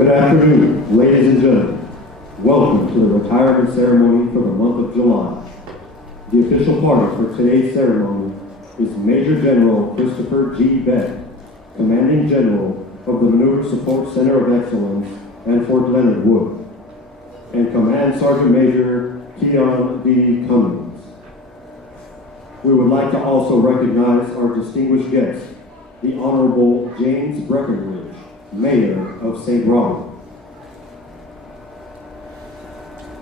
Good afternoon, ladies and gentlemen. Welcome to the retirement ceremony for the month of July. The official party for today's ceremony is Major General Christopher G. Beck, Commanding General of the Maneuver Support Center of Excellence and Fort Leonard Wood, and Command Sergeant Major Keon D. Cummings. We would like to also recognize our distinguished guest, the Honorable James Breckenridge, Mayor of St. Robert.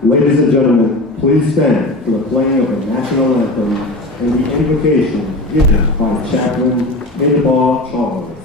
Ladies and gentlemen, please stand for the playing of the national anthem and the invocation given by Chaplain Ingeborg Charles.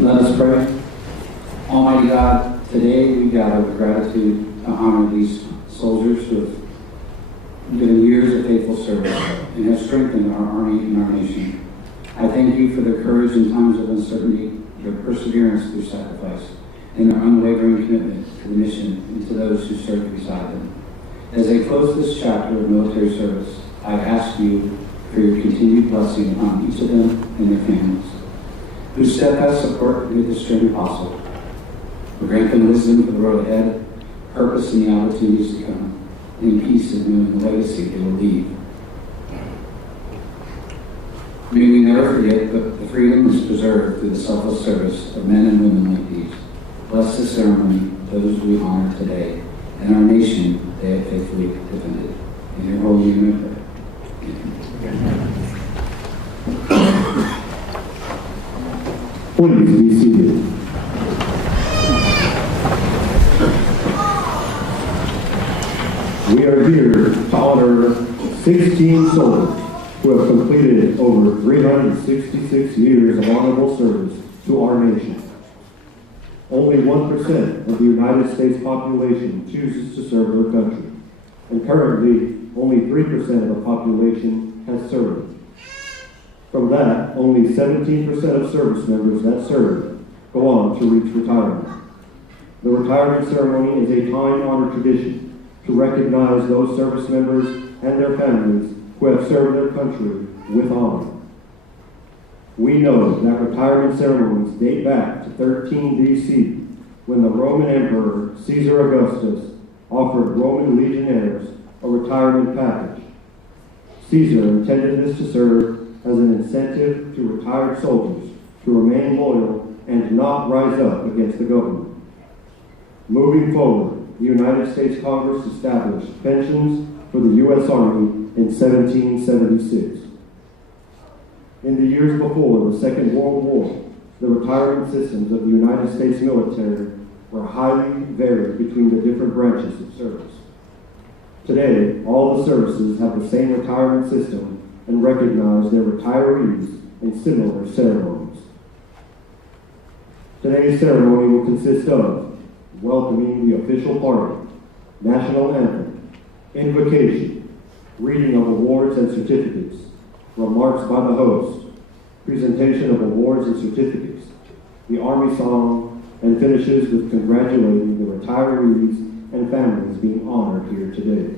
Let us pray. Almighty God, today we gather with gratitude to honor these soldiers who have given years of faithful service and have strengthened our army and our nation. I thank you for their courage in times of uncertainty, their perseverance through sacrifice, and their unwavering commitment to the mission and to those who serve beside them. As they close this chapter of military service, I ask you for your continued blessing upon each of them and their families, whose steadfast support made this journey possible. Grant them wisdom for the road ahead, purpose in the opportunities to come, and peace in knowing the legacy they will leave. May we never forget that the freedom is preserved through the selfless service of men and women like these. Bless this ceremony, those we honor today, and our nation they have faithfully defended. In your holy name we pray. Please be seated. We are here to honor 16 soldiers who have completed over 366 years of honorable service to our nation. Only 1% of the United States population chooses to serve their country, and currently only 3% of the population has served. From that, only 17% of service members that serve go on to reach retirement. The retirement ceremony is a time-honored tradition to recognize those service members and their families who have served their country with honor. We know that retirement ceremonies date back to 13 BC, when the Roman Emperor Caesar Augustus offered Roman legionnaires a retirement package. Caesar intended this to serve as an incentive to retired soldiers to remain loyal and not rise up against the government. Moving forward, the United States Congress established pensions for the U.S. Army in 1776. In the years before the Second World War, the retirement systems of the United States military were highly varied between the different branches of service. Today, all the services have the same retirement system and recognize their retirees in similar ceremonies. Today's ceremony will consist of welcoming the official party, national anthem, invocation, reading of awards and certificates, remarks by the host, presentation of awards and certificates, the Army song, and finishes with congratulating the retirees and families being honored here today.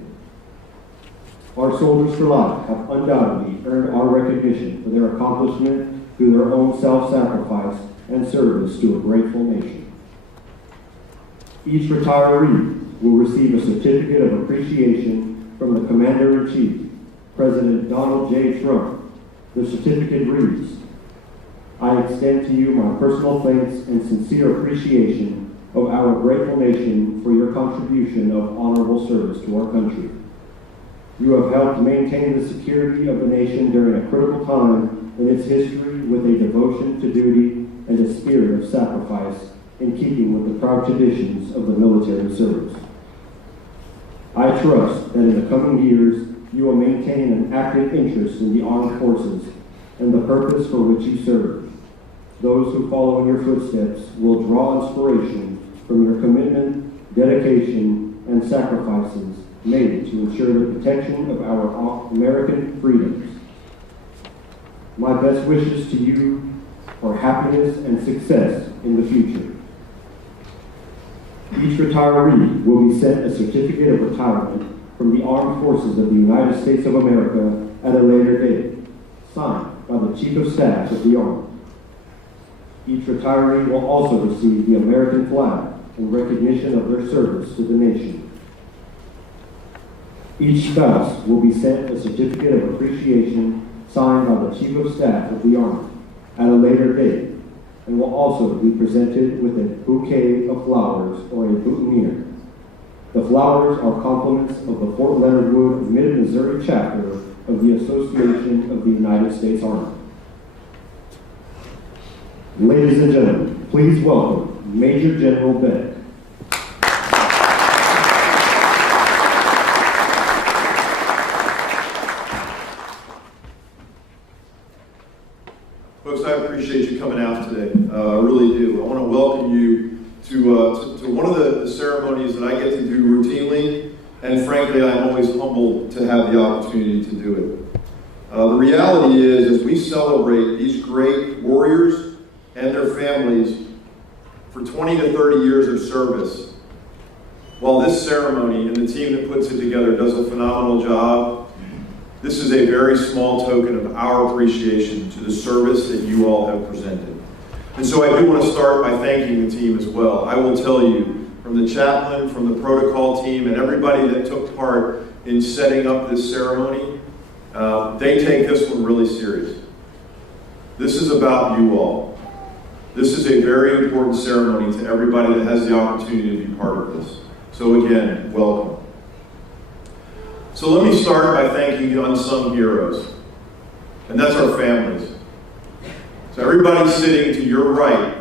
Our soldiers for life have undoubtedly earned our recognition for their accomplishment through their own self-sacrifice and service to a grateful nation. Each retiree will receive a certificate of appreciation from the Commander-in-Chief, President Donald J. Trump. The certificate reads, "I extend to you my personal thanks and sincere appreciation of our grateful nation for your contribution of honorable service to our country. You have helped maintain the security of the nation during a critical time in its history with a devotion to duty and a spirit of sacrifice in keeping with the proud traditions of the military service. I trust that in the coming years you will maintain an active interest in the armed forces and the purpose for which you serve. Those who follow in your footsteps will draw inspiration from your commitment, dedication, and sacrifices made to ensure the protection of our American freedoms. My best wishes to you for happiness and success in the future." Each retiree will be sent a certificate of retirement from the Armed Forces of the United States of America at a later date, signed by the Chief of Staff of the Army. Each retiree will also receive the American flag in recognition of their service to the nation. Each spouse will be sent a certificate of appreciation signed by the Chief of Staff of the Army at a later date, and will also be presented with a bouquet of flowers or a boutonniere. The flowers are compliments of the Fort Leonard Wood Mid-Missouri chapter of the Association of the United States Army. Ladies and gentlemen, please welcome Major General Beck. Folks, I appreciate you coming out today. I really do. I want to welcome you to one of the ceremonies that I get to do routinely, and frankly, I'm always humbled to have the opportunity to do it. The reality is, as we celebrate these great warriors and their families for 20 to 30 years of service, while this ceremony and the team that puts it together does a phenomenal job, this is a very small token of our appreciation to the service that you all have presented. And so I do want to start by thanking the team as well. I will tell you, from the chaplain, from the protocol team, and everybody that took part in setting up this ceremony, they take this one really serious. This is about you all. This is a very important ceremony to everybody that has the opportunity to be part of this. So again, welcome. So let me start by thanking the unsung heroes, and that's our families. So everybody sitting to your right,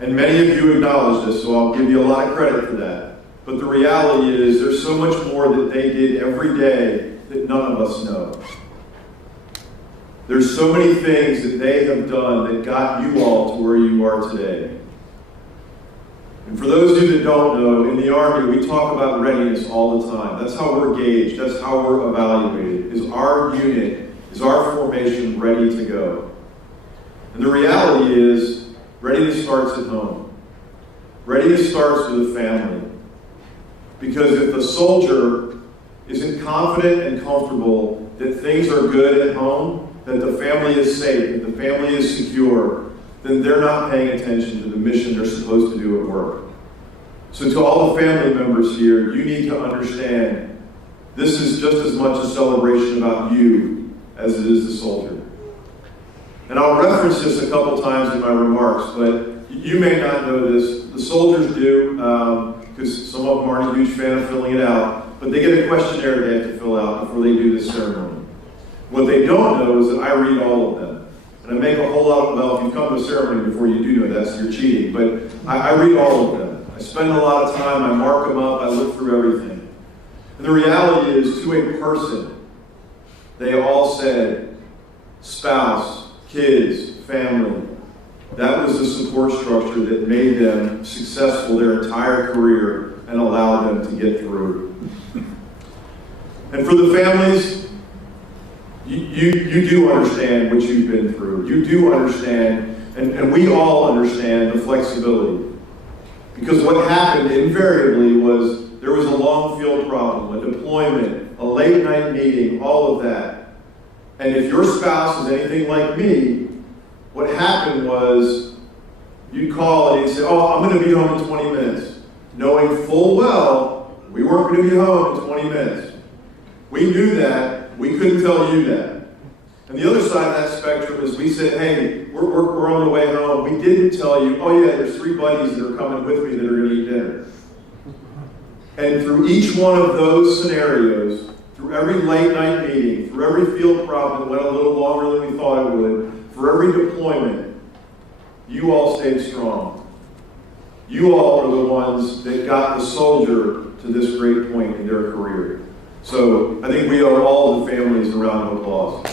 and many of you acknowledge this, so I'll give you a lot of credit for that. But the reality is there's so much more that they did every day that none of us know. There's so many things that they have done that got you all to where you are today. And for those of you that don't know, in the Army, we talk about readiness all the time. That's how we're gauged. That's how we're evaluated. Is our unit, is our formation ready to go? And the reality is, readiness starts at home. Readiness starts with the family. Because if the soldier isn't confident and comfortable that things are good at home, that the family is safe, that the family is secure, then they're not paying attention to the mission they're supposed to do at work. So to all the family members here, you need to understand this is just as much a celebration about you as it is the soldier. And I'll reference this a couple times in my remarks, but you may not know this. The soldiers do, because some of them aren't a huge fan of filling it out, but they get a questionnaire they have to fill out before they do this ceremony. What they don't know is that I read all of them. And I make a whole lot of, well, if you come to a ceremony before you do know that, you're cheating. But I read all of them. I spend a lot of time, I mark them up, I look through everything. And the reality is, to a person, they all said, spouse, kids, family. That was the support structure that made them successful their entire career and allowed them to get through. And for the families, you do understand what you've been through. You do understand, and we all understand the flexibility. Because what happened invariably was there was a long field problem, a deployment, a late night meeting, all of that. And if your spouse is anything like me, what happened was you'd call and you'd say, oh, I'm going to be home in 20 minutes, knowing full well we weren't going to be home in 20 minutes. We knew that. We couldn't tell you that. And the other side of that spectrum is we said, hey, we're on the way home. We didn't tell you, oh yeah, there's 3 buddies that are coming with me that are going to eat dinner. And through each one of those scenarios, through every late night meeting, through every field problem that went a little longer than we thought it would, for every deployment, you all stayed strong. You all are the ones that got the soldier to this great point in their career. So I think we owe all the families a round of applause.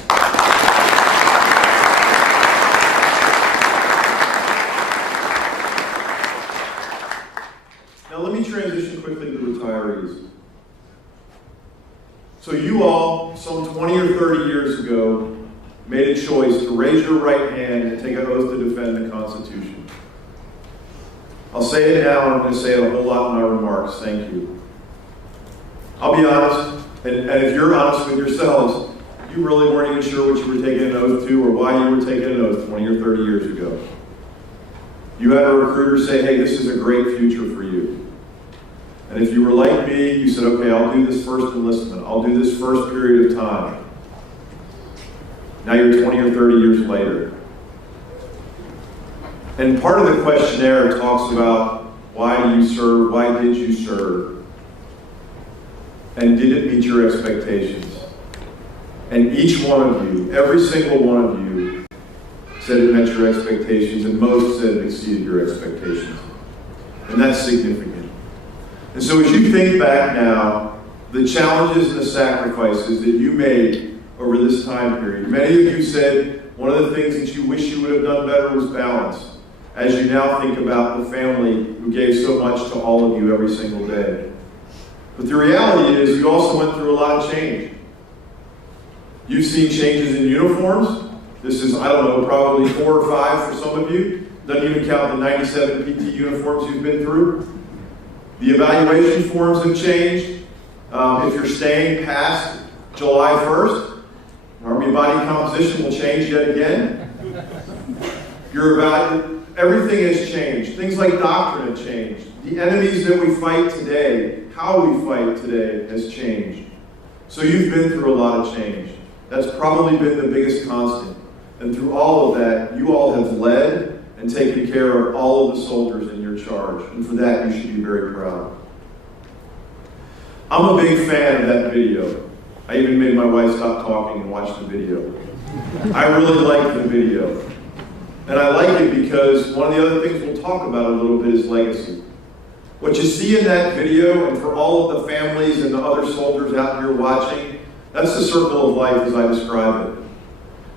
Now let me transition quickly to the retirees. So you all, some 20 or 30 years ago, made a choice to raise your right hand and take an oath to defend the Constitution. I'll say it now, and I'm going to say it a whole lot in my remarks. Thank you. I'll be honest, and if you're honest with yourselves, you really weren't even sure what you were taking an oath to or why you were taking an oath 20 or 30 years ago. You had a recruiter say, hey, this is a great future for you. And if you were like me, you said, okay, I'll do this first enlistment. I'll do this first period of time. Now you're 20 or 30 years later. And part of the questionnaire talks about why do you serve, why did you serve? And did it meet your expectations? And each one of you, every single one of you, said it met your expectations, and most said it exceeded your expectations. And that's significant. And so as you think back now, the challenges and the sacrifices that you made over this time period, many of you said one of the things that you wish you would have done better was balance, as you now think about the family who gave so much to all of you every single day. But the reality is you also went through a lot of change. You've seen changes in uniforms. This is, I don't know, probably 4 or 5 for some of you. Doesn't even count the 97 PT uniforms you've been through. The evaluation forms have changed. If you're staying past July 1st, Army body composition will change yet again. Everything has changed. Things like doctrine have changed. The enemies that we fight today, how we fight today, has changed. So you've been through a lot of change. That's probably been the biggest constant. And through all of that, you all have led and taken care of all of the soldiers in your charge. And for that, you should be very proud. I'm a big fan of that video. I even made my wife stop talking and watch the video. I really like the video. And I like it because one of the other things we'll talk about a little bit is legacy. What you see in that video, and for all of the families and the other soldiers out here watching, that's the circle of life as I describe it.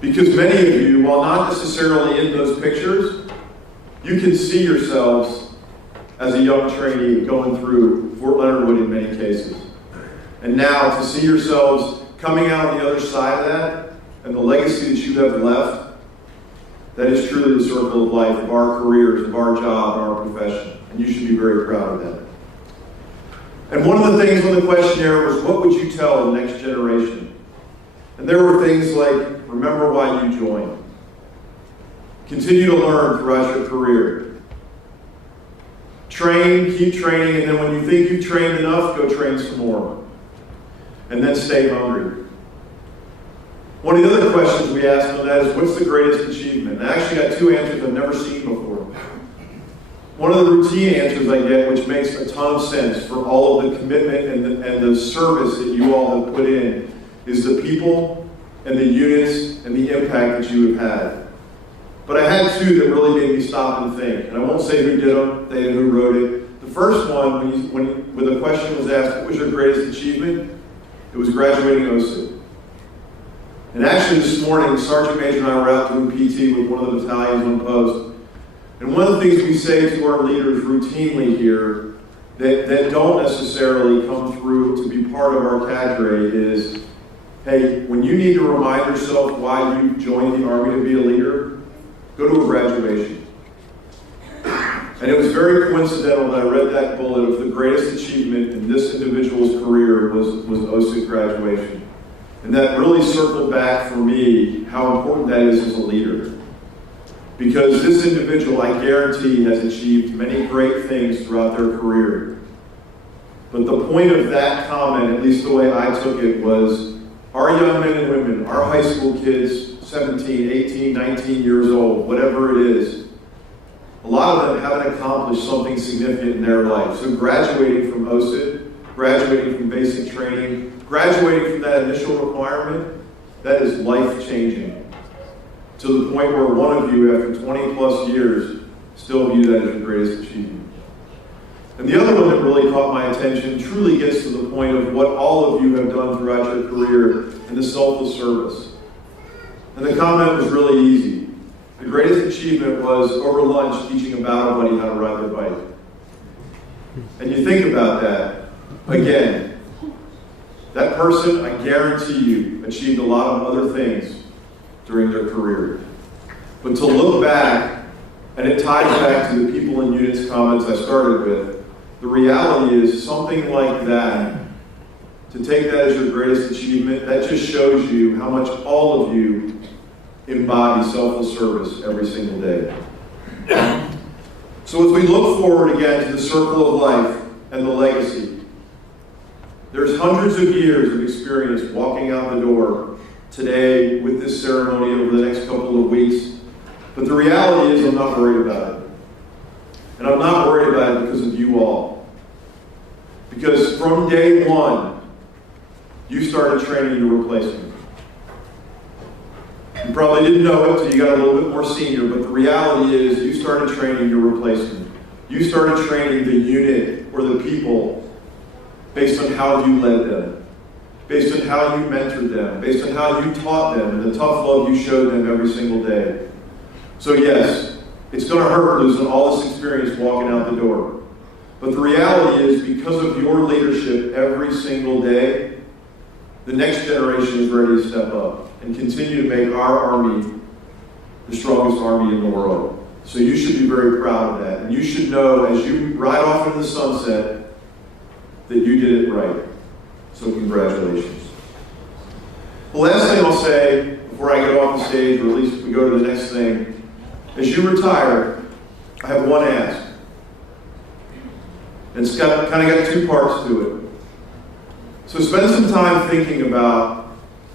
Because many of you, while not necessarily in those pictures, you can see yourselves as a young trainee going through Fort Leonard Wood in many cases. And now to see yourselves coming out on the other side of that, and the legacy that you have left, that is truly the circle of life of our careers, of our job, and our profession. And you should be very proud of that. And one of the things on the questionnaire was, what would you tell the next generation? And there were things like, remember why you joined. Continue to learn throughout your career. Train, keep training, and then when you think you've trained enough, go train some more. And then stay hungry. One of the other questions we asked on that is, what's the greatest achievement? And I actually got 2 answers I've never seen before. One of the routine answers I get, which makes a ton of sense for all of the commitment and the service that you all have put in, is the people and the units and the impact that you have had. But I had 2 that really made me stop and think. And I won't say who did them, they who wrote it. The first one, when the question was asked, what was your greatest achievement? It was graduating OSIT. And actually this morning, Sergeant Major and I were out doing PT with one of the battalions on post. And one of the things we say to our leaders routinely here that don't necessarily come through to be part of our cadre is, hey, when you need to remind yourself why you joined the Army to be a leader, go to a graduation. And it was very coincidental that I read that bullet of the greatest achievement in this individual's career was OSIT graduation. And that really circled back for me how important that is as a leader. Because this individual, I guarantee, has achieved many great things throughout their career. But the point of that comment, at least the way I took it, was our young men and women, our high school kids, 17, 18, 19 years old, whatever it is, a lot of them haven't accomplished something significant in their life. So graduating from OSIT, graduating from basic training, graduating from that initial requirement, that is life-changing. To the point where one of you, after 20 plus years, still view that as your greatest achievement. And the other one that really caught my attention truly gets to the point of what all of you have done throughout your career in the selfless service. And the comment was really easy. The greatest achievement was over lunch teaching a battle buddy how to ride their bike. And you think about that, again, that person, I guarantee you, achieved a lot of other things during their career. But to look back, and it ties back to the people and units comments I started with, the reality is something like that, to take that as your greatest achievement, that just shows you how much all of you embody selfless service every single day. So as we look forward again to the circle of life and the legacy, there's hundreds of years of experience walking out the door today with this ceremony over the next couple of weeks. But the reality is I'm not worried about it. And I'm not worried about it because of you all. Because from day one, you started training your replacement. You probably didn't know it till you got a little bit more senior, but the reality is you started training your replacement. You started training the unit or the people based on how you led them, based on how you mentored them, based on how you taught them, and the tough love you showed them every single day. So yes, it's going to hurt losing all this experience walking out the door. But the reality is, because of your leadership every single day, the next generation is ready to step up and continue to make our Army the strongest Army in the world. So you should be very proud of that. And you should know, as you ride off into the sunset, that you did it right. So congratulations. The last thing I'll say before I get off the stage, or at least we go to the next thing, as you retire, I have one ask. And it's kind of got two parts to it. So spend some time thinking about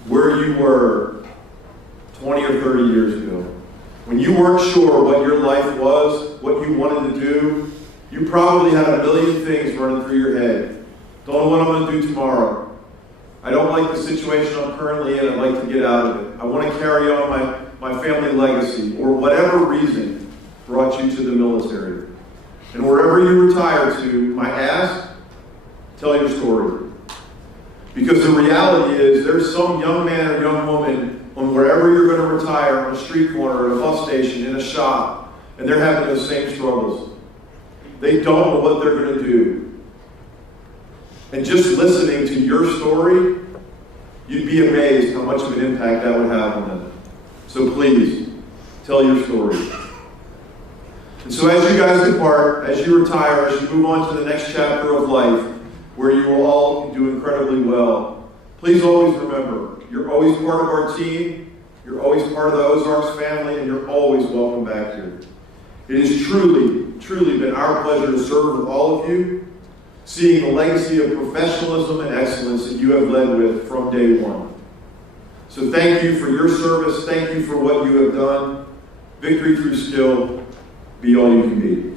where you were 20 or 30 years ago. When you weren't sure what your life was, what you wanted to do, you probably had a million things running through your head. Don't know what I'm going to do tomorrow. I don't like the situation I'm currently in. I'd like to get out of it. I want to carry on my family legacy, or whatever reason brought you to the military. And wherever you retire to, my ask, tell your story. Because the reality is, there's some young man or young woman on wherever you're going to retire, on a street corner, at a bus station, in a shop, and they're having those same struggles. They don't know what they're going to do. And just listening to your story, you'd be amazed how much of an impact that would have on them. So please, tell your story. And so as you guys depart, as you retire, as you move on to the next chapter of life, where you will all do incredibly well, please always remember, you're always part of our team, you're always part of the Ozarks family, and you're always welcome back here. It has truly, truly been our pleasure to serve with all of you, seeing the legacy of professionalism and excellence that you have led with from day one. So thank you for your service, thank you for what you have done. Victory through skill, be all you can be.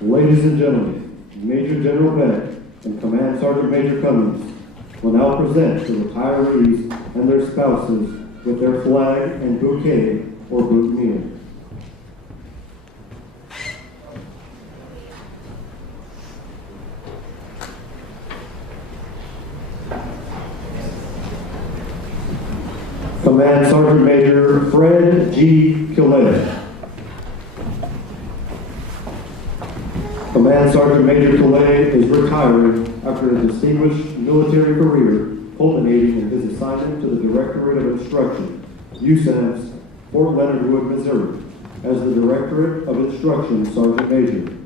Ladies and gentlemen, Major General Bennett and Command Sergeant Major Cummings will now present the retirees and their spouses with their flag and bouquet or boutonniere. Command Sergeant Major Fred G. Killett. Command Sergeant Major Killett is retiring after a distinguished military career culminating in his assignment to the Directorate of Instruction, USAMS, Fort Leonard Wood, Missouri, as the Directorate of Instruction Sergeant Major.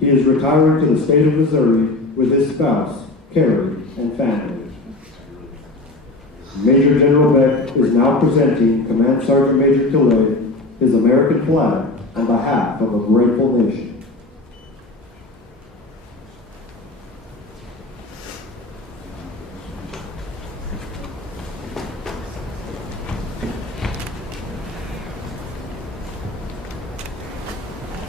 He is retiring to the state of Missouri with his spouse, Carrie, and family. Major General Beck is now presenting Command Sergeant Major Killay his American flag on behalf of a grateful nation.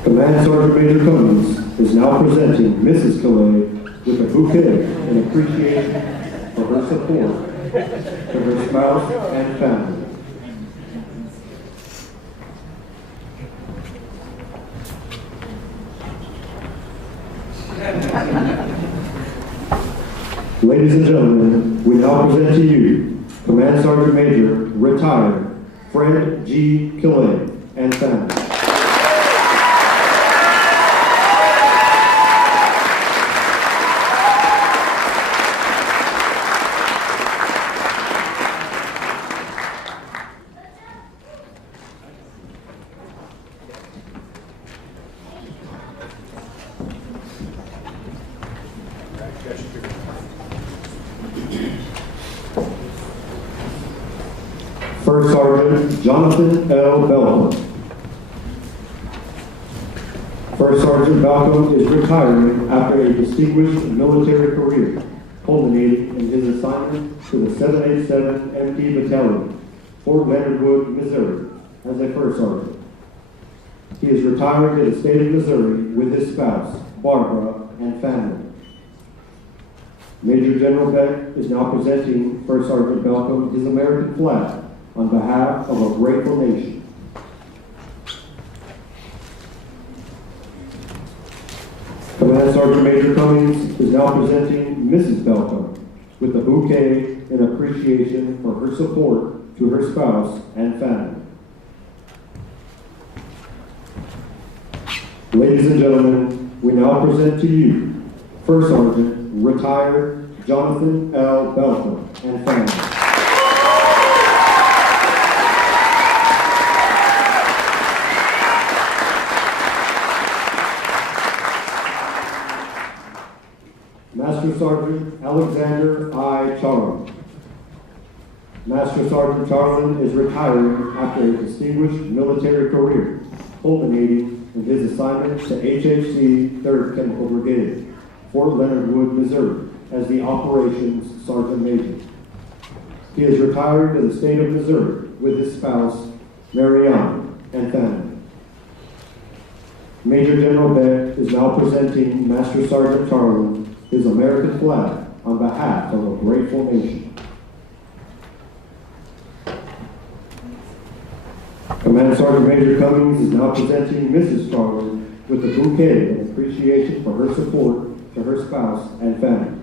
Command Sergeant Major Cummings is now presenting Mrs. Killay with a bouquet in appreciation for her support to her spouse and family. Ladies and gentlemen, we now present to you Command Sergeant Major, retired, Fred G. Killay and family. First Sergeant Jonathan L. Belcom. First Sergeant Belcom is retiring after a distinguished military career, culminating in his assignment to the 787 MT Battalion, Fort Leonard Wood, Missouri, as a First Sergeant. He is retiring to the state of Missouri with his spouse, Barbara, and family. Major General Beck is now presenting First Sergeant Belcom his American flag on behalf of a grateful nation. Command Sergeant Major Cummings is now presenting Mrs. Belcom with a bouquet in appreciation for her support to her spouse and family. Ladies and gentlemen, we now present to you First Sergeant, retired Jonathan L. Belcom and family. Master Sergeant Alexander I. Charlin. Master Sergeant Charlin is retiring after a distinguished military career, culminating in his assignment to HHC 3rd Chemical Brigade, Fort Leonard Wood, Missouri, as the Operations Sergeant Major. He is retiring to the state of Missouri with his spouse, Marianne, and family. Major General Beck is now presenting Master Sergeant Charlin his American flag on behalf of a grateful nation. Command Sergeant Major Cummings is now presenting Mrs. Charlin with a bouquet in appreciation for her support to her spouse and family.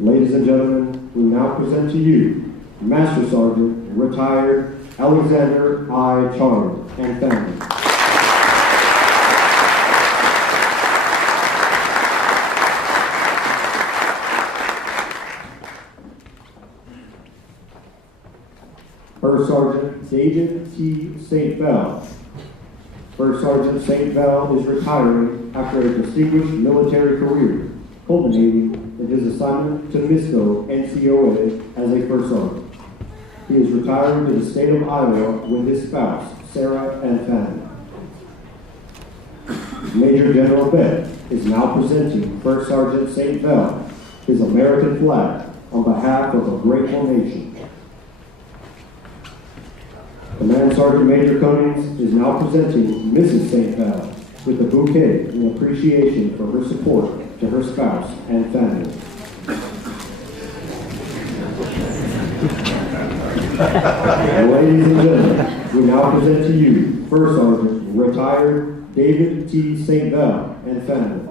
Ladies and gentlemen, we now present to you Master Sergeant, retired Alexander I. Charlin and family. First Sergeant David T. St. Val. First Sergeant St. Val is retiring after a distinguished military career, culminating in his assignment to MISCO NCOA as a First Sergeant. He is retiring to the state of Iowa with his spouse, Sarah, and family. Major General Beck is now presenting First Sergeant St. Val his American flag on behalf of a grateful nation. Command Sergeant Major Cummings is now presenting Mrs. St. Val with a bouquet in appreciation for her support to her spouse and family. Ladies and gentlemen, we now present to you First Sergeant, retired David T. St. Val and family.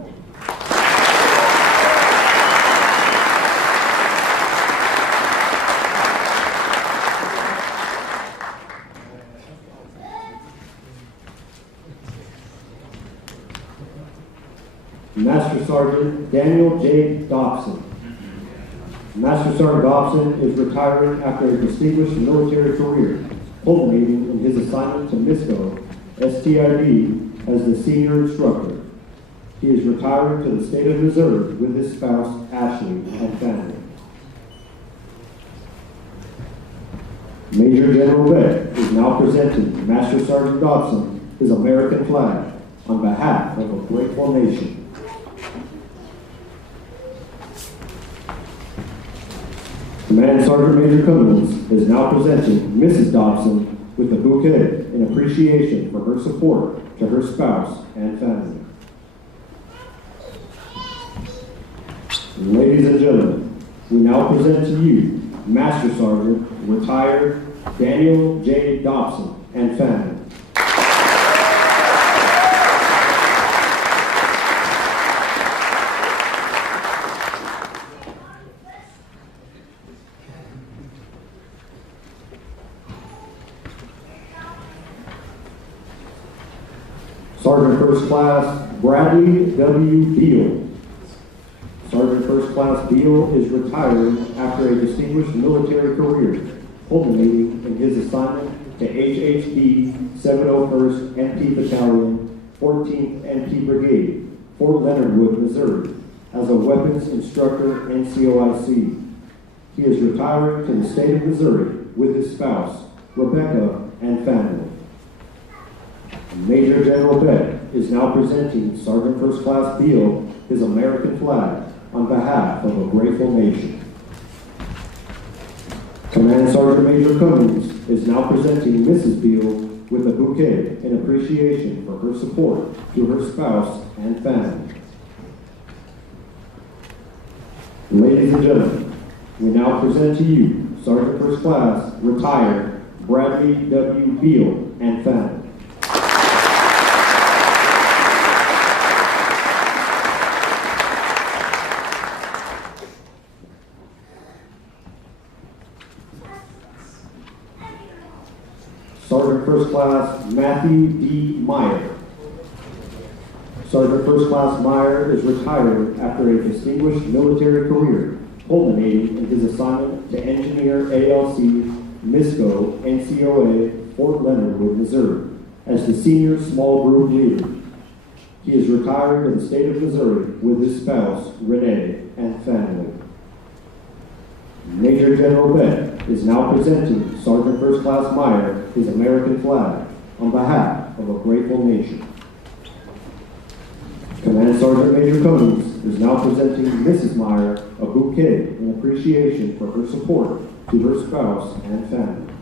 Master Sergeant Daniel J. Dobson. Master Sergeant Dobson is retiring after a distinguished military career, culminating in his assignment to MISCO STID as the senior instructor. He is retiring to the state of Missouri with his spouse, Ashley, and family. Major General Beck is now presenting Master Sergeant Dodson his American flag on behalf of a grateful nation. Command Sergeant Major Cummings is now presenting Mrs. Dobson with a bouquet in appreciation for her support to her spouse and family. Ladies and gentlemen, we now present to you Master Sergeant, retired Daniel J. Dobson and family. Sergeant First Class Bradley W. Beal. Sergeant First Class Beal is retiring after a distinguished military career, culminating in his assignment to HHB 701st MP Battalion, 14th MP Brigade, Fort Leonard Wood, Missouri, as a weapons instructor NCOIC. He is retiring to the state of Missouri with his spouse, Rebecca, and family. Major General Beck is now presenting Sergeant First Class Beal his American flag on behalf of a grateful nation. Command Sergeant Major Cummings is now presenting Mrs. Beal with a bouquet in appreciation for her support to her spouse and family. Ladies and gentlemen, we now present to you Sergeant First Class retired Bradley W. Beal and family. Sergeant First Class Matthew D. Meyer. Sergeant First Class Meyer is retired after a distinguished military career, culminating in his assignment to Engineer ALC MISCO NCOA Fort Leonard Wood, Missouri, as the senior small group leader. He is retiring to the state of Missouri with his spouse, Renee, and family. Major General Beck is now presenting Sergeant First Class Meyer his American flag on behalf of a grateful nation. Command Sergeant Major Cummings is now presenting Mrs. Meyer a bouquet in appreciation for her support to her spouse and family.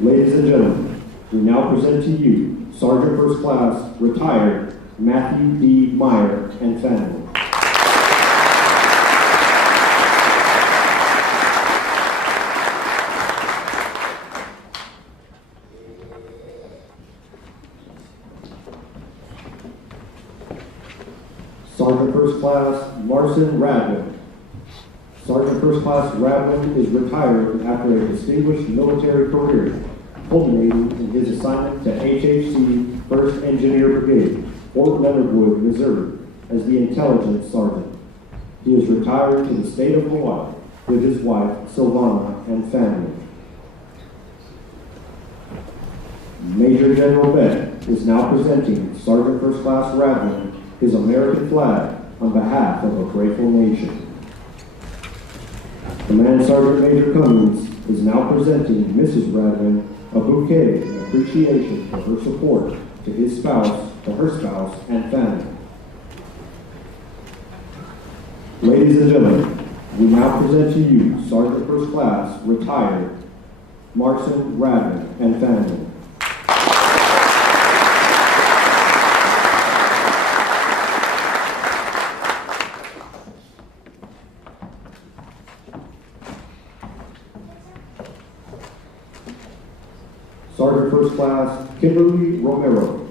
Ladies and gentlemen, we now present to you Sergeant First Class retired Matthew D. Meyer and family. Sergeant First Class Marson Radwin. Sergeant First Class Radwin is retired after a distinguished military career, culminating in his assignment to HHC 1st Engineer Brigade, Fort Leonard Wood, Missouri, as the Intelligence Sergeant. He is retiring to the state of Hawaii with his wife, Silvana, and family. Major General Beck is now presenting Sergeant First Class Radwin his American flag on behalf of a grateful nation. Command Sergeant Major Cummings is now presenting Mrs. Radwin a bouquet in appreciation for her support to his spouse, to her spouse, and family. Ladies and gentlemen, we now present to you Sergeant First Class retired Marson Radwin and family. Sergeant First Class Kimberly Romero.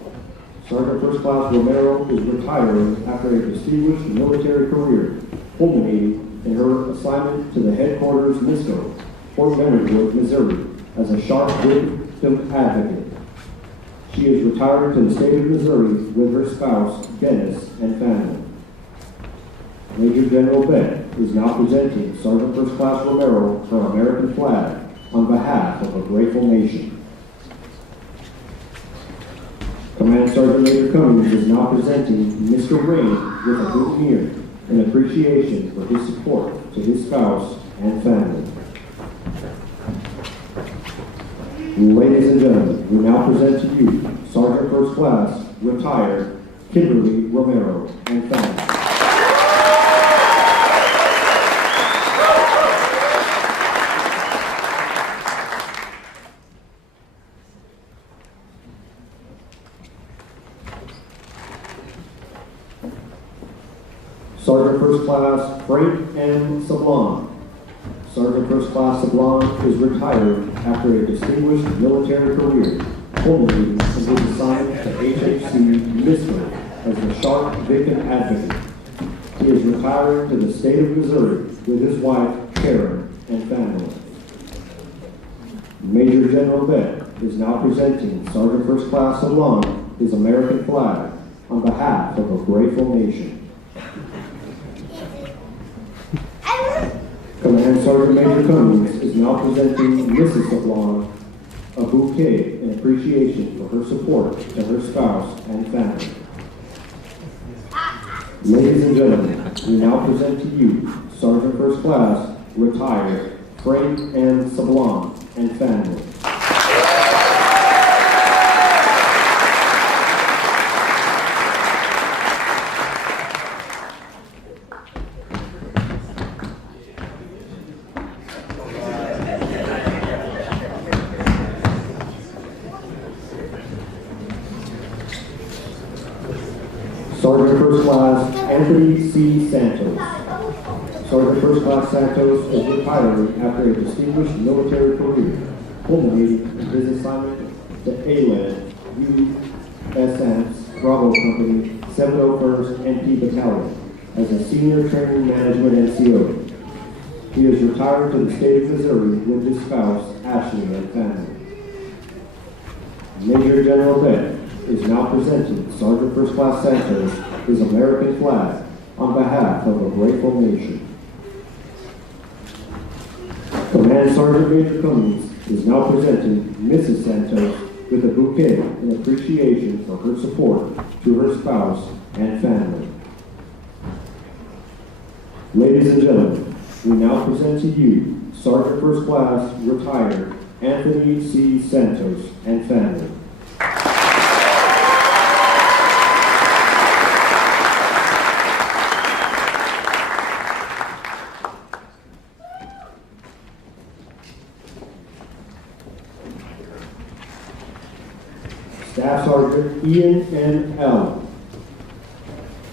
Sergeant First Class Romero is retiring after a distinguished military career, culminating in her assignment to the headquarters MISCO, Fort Leonard Wood, Missouri, as a sharp victim advocate. She is retiring to the state of Missouri with her spouse, Dennis, and family. Major General Beck is now presenting Sergeant First Class Romero her American flag on behalf of a grateful nation. Command Sergeant Major Cummings is now presenting Mr. Rain with a boutonniere in appreciation for his support to his spouse and family. Ladies and gentlemen, we now present to you Sergeant First Class, retired Kimberly Romero and family. Sergeant First Class Frank M. Sablon. Sergeant First Class Sablon is retired after a distinguished military career, culminating in his assignment to HHC Missouri as the Sharp Victim Advocate. He is retiring to the state of Missouri with his wife, Karen, and family. Major General Beck is now presenting Sergeant First Class Sablon his American flag on behalf of a grateful nation. Command Sergeant Major Cummings is now presenting Mrs. Sablon a bouquet in appreciation for her support to her spouse and family. Ladies and gentlemen, we now present to you Sergeant First Class, retired Frank M. Sablon and family. Sergeant First Class Anthony C. Santos. Sergeant First Class Santos is retiring after a distinguished military career, culminating in his assignment to ALED USM's Bravo Company 701st NP Battalion as a senior training management NCO. He is retired to the state of Missouri with his spouse, Ashley, and family. Major General Beck is now presenting Sergeant First Class Santos his American flag on behalf of a grateful nation. Command Sergeant Major Cummings is now presenting Mrs. Santos with a bouquet in appreciation for her support to her spouse and family. Ladies and gentlemen, we now present to you Sergeant First Class retired Anthony C. Santos and family. Staff Sergeant Ian N. Allen.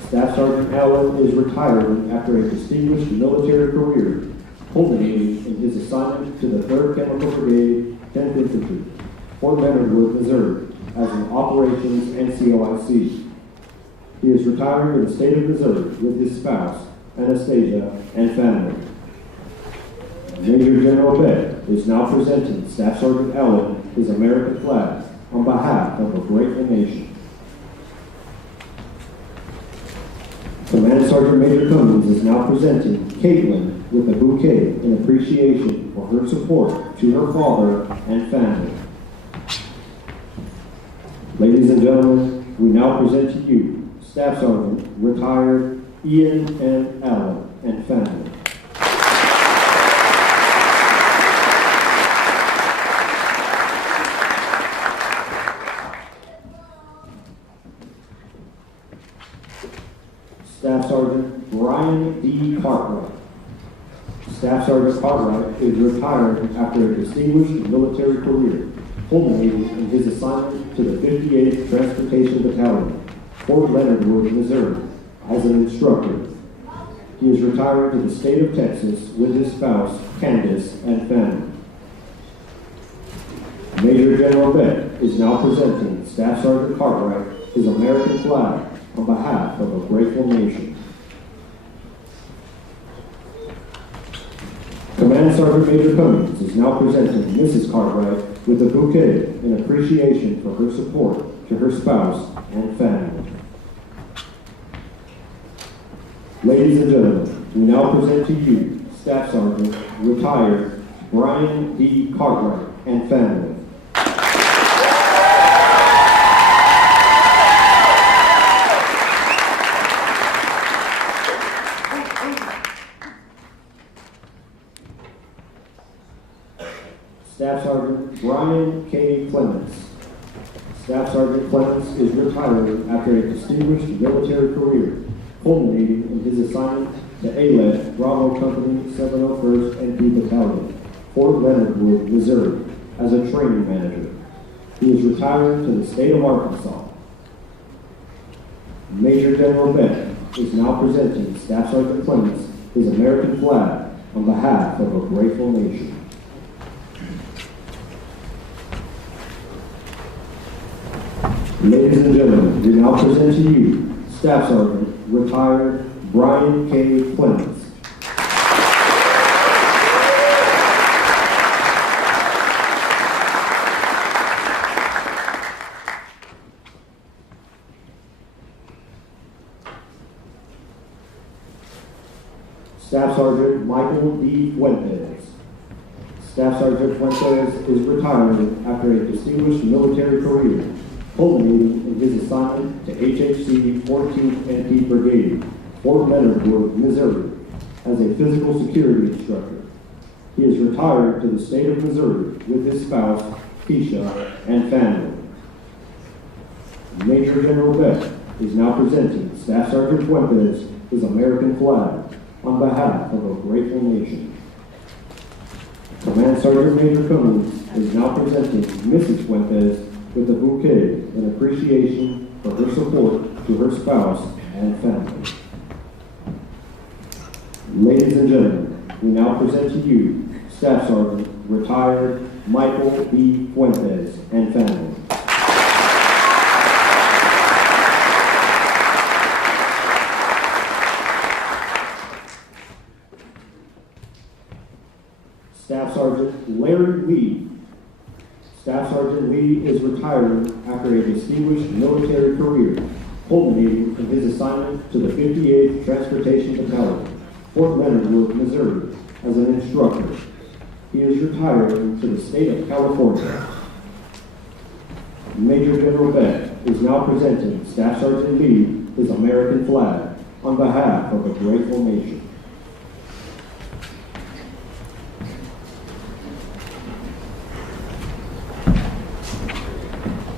Staff Sergeant Allen is retiring after a distinguished military career, culminating in his assignment to the 3rd Chemical Brigade, 10th Infantry, Fort Leonard Wood, Missouri, as an operations NCOIC. He is retiring to the state of Missouri with his spouse, Anastasia, and family. Major General Beck is now presenting Staff Sergeant Allen his American flag on behalf of a grateful nation. Command Sergeant Major Cummings is now presenting Caitlin with a bouquet in appreciation for her support to her father and family. Ladies and gentlemen, we now present to you Staff Sergeant retired Ian M. Allen and family. Staff Sergeant Brian D. Cartwright. Staff Sergeant Cartwright is retiring after a distinguished military career, culminating in his assignment to the 58th Transportation Battalion, Fort Leonard Wood, Missouri, as an instructor. He is retiring to the state of Texas with his spouse, Candace, and family. Major General Beck is now presenting Staff Sergeant Cartwright his American flag on behalf of a grateful nation. Command Sergeant Major Cummings is now presenting Mrs. Cartwright with a bouquet in appreciation for her support to her spouse and family. Ladies and gentlemen, we now present to you Staff Sergeant retired Brian D. Cartwright and family. Staff Sergeant Brian K. Clements. Staff Sergeant Clements is retiring after a distinguished military career, culminating in his assignment to ALET Bravo Company 701st NP Battalion, Fort Leonard Wood, Missouri, as a training manager. He is retiring to the state of Arkansas. Major General Beck is now presenting Staff Sergeant Clements his American flag on behalf of a grateful nation. Ladies and gentlemen, we now present to you Staff Sergeant retired Brian K. Clements. Staff Sergeant Michael D. Fuentes. Staff Sergeant Fuentes is retiring after a distinguished military career, culminating in his assignment to HHC 14th NP Brigade, Fort Leonard Wood, Missouri, as a physical security instructor. He is retired to the state of Missouri with his spouse, Keisha, and family. Major General Beck is now presenting Staff Sergeant Fuentes his American flag on behalf of a grateful nation. Command Sergeant Major Cummings is now presenting Mrs. Fuentes with a bouquet in appreciation for her support to her spouse and family. Ladies and gentlemen, we now present to you Staff Sergeant retired Michael B. Fuentes and family. Staff Sergeant Larry Lee. Staff Sergeant Lee is retiring after a distinguished military career, culminating in his assignment to the 58th Transportation Battalion, Fort Leonard Wood, Missouri, as an instructor. He is retiring to the state of California. Major General Beck is now presenting Staff Sergeant Lee his American flag on behalf of a grateful nation.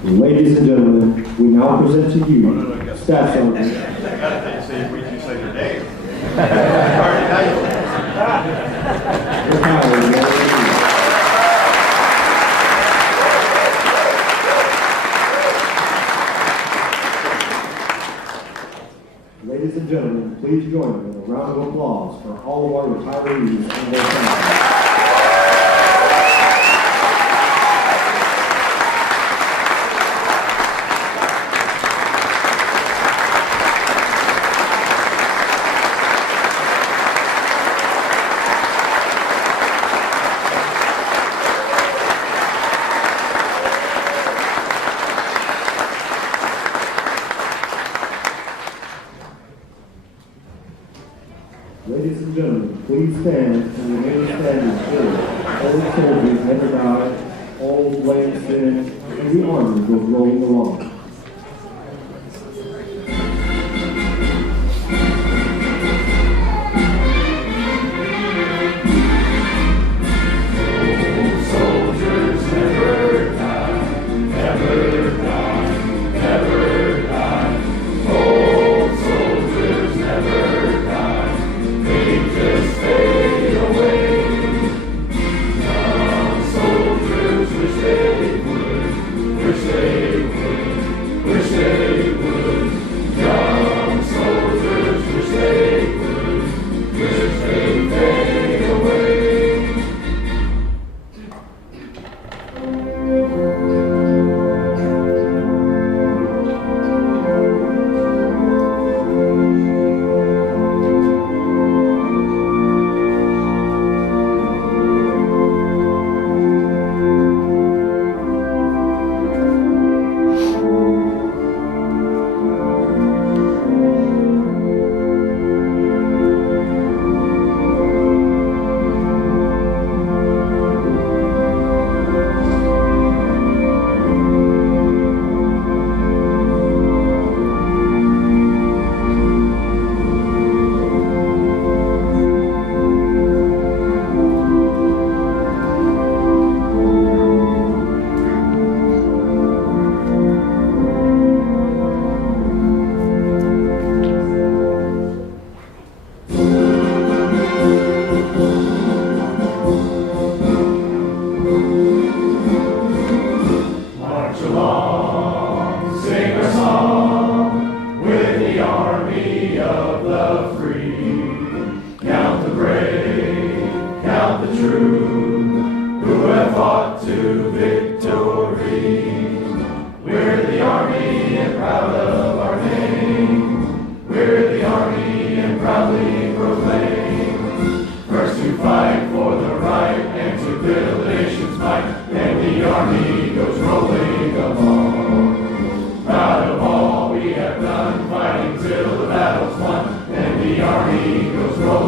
Ladies and gentlemen, we now present to you Staff Sergeant. See, we can say your name. Ladies and gentlemen, please join me in a round of applause for all of our retirees and their families. Ladies and gentlemen, please stand and remain standing for old soldiers never die, old lame sin, and the army goes rolling along. Wish they would. We're the Army and proud of our name. We're the Army and proudly proclaim. First to fight for the right and to build the nation's might. And the Army goes rolling along. Proud of all we have done, fighting till the battle's won. And the Army goes rolling